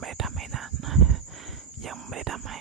ไม่ได้ทำให้นะยังไม่ทำให้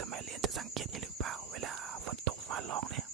สมัยเรียนจะสังเกตเห็นหรือเปล่า เวลาฝนตกฟ้าร้องเนี่ย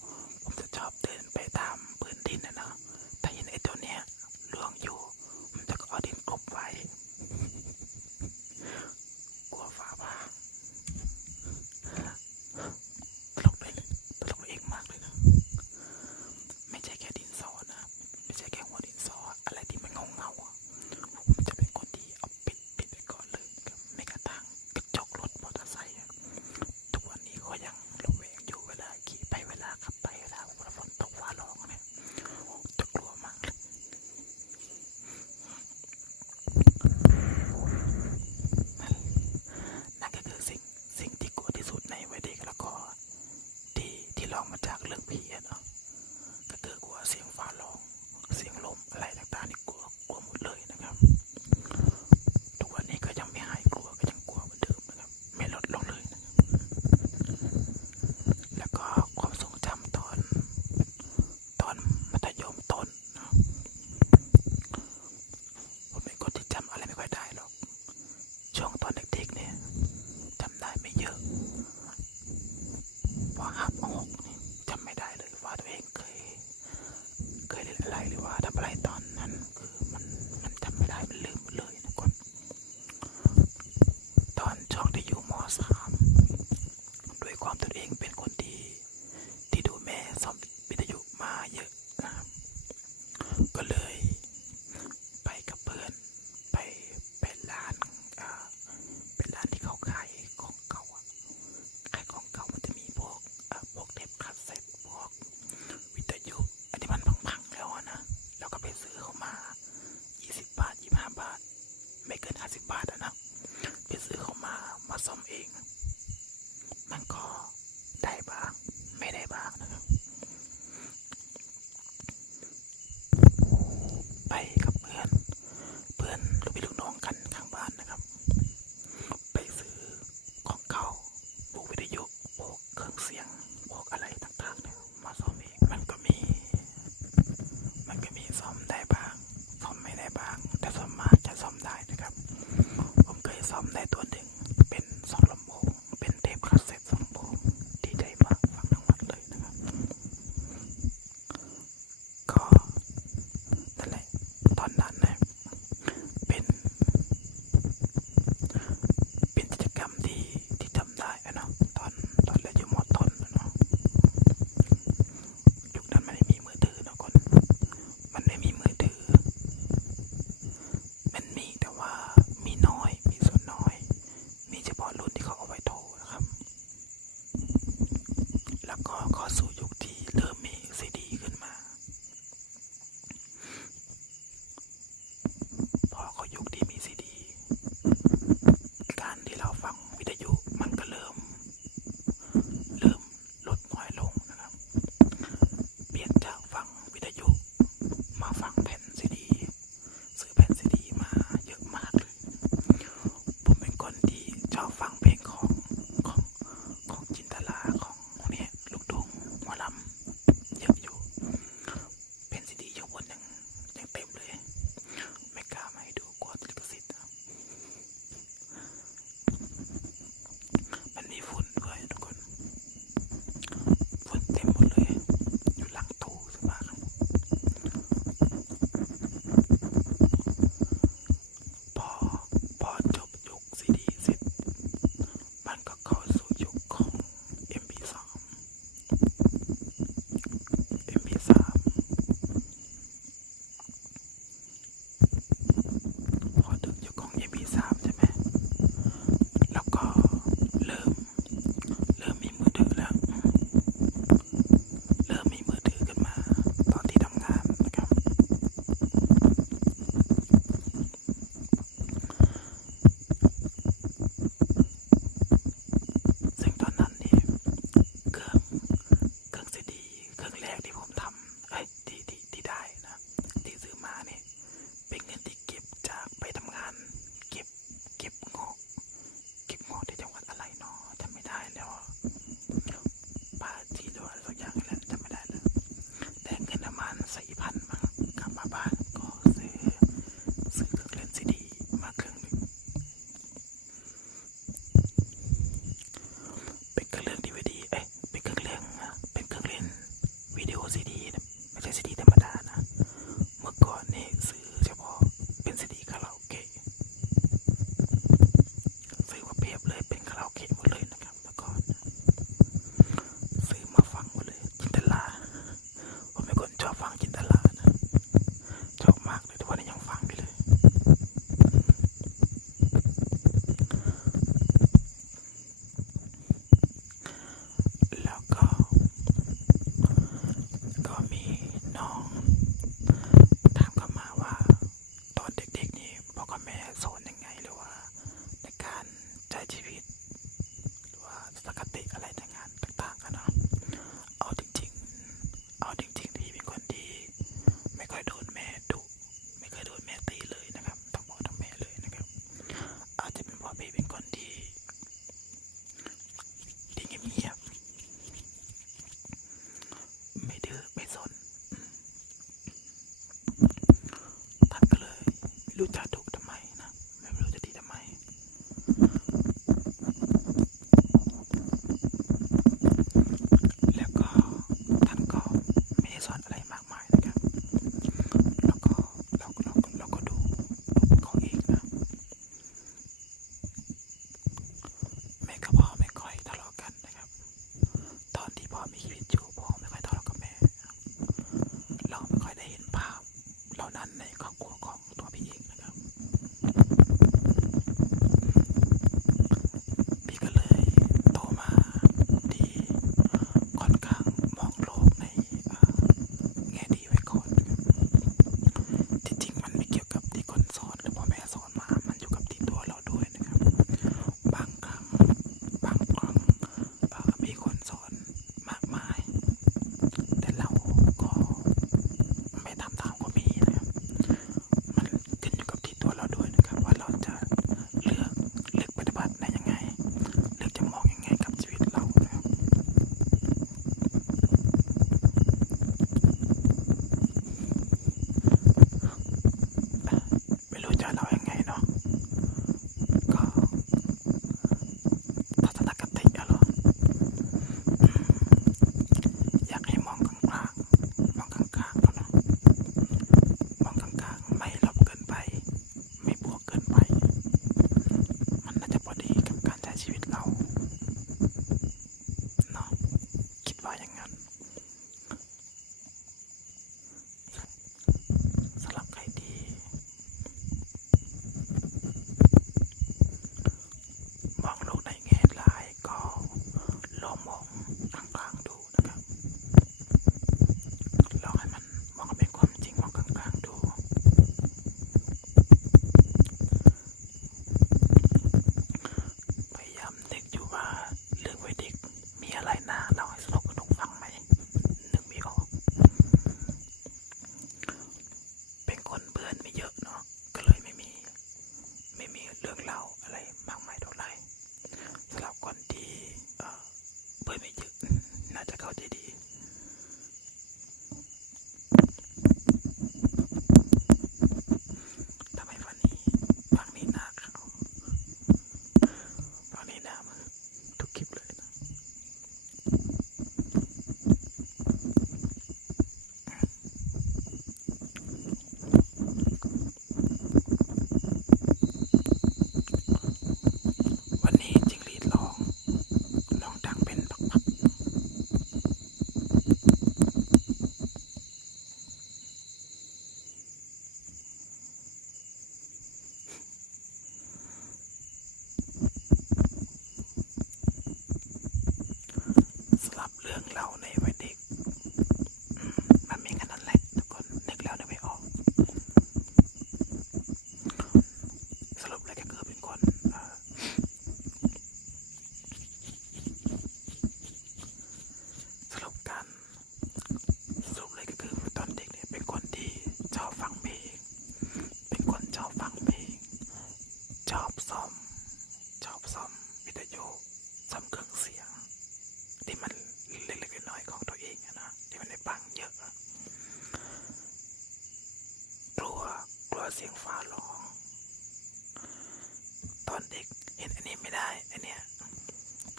เห็นอันนี้ไม่ได้อันเนี้ย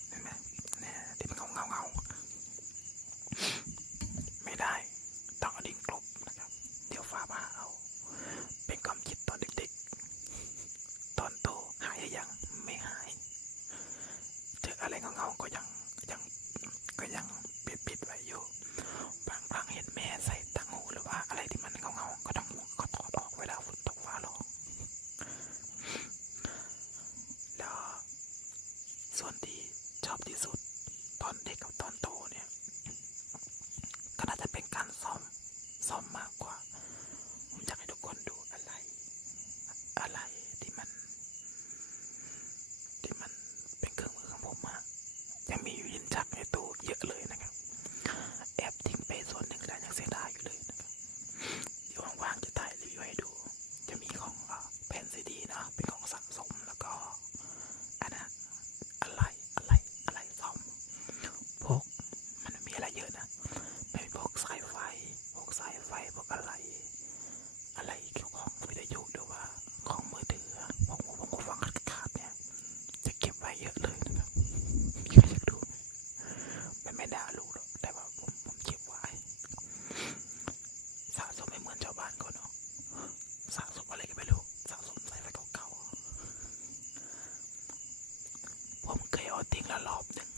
เห็นไหมเนี่ยที่มันเงาเงาเงาไม่ได้ต้องอดินกลบนะครับ เดี๋ยวฟ้าผ่าเอา เป็นความคิดตอนเด็กๆ ตอนโตหายยังไม่หาย เจออะไรเงาเงาก็ยัง ตัวเยอะเลยนะ alarm thing.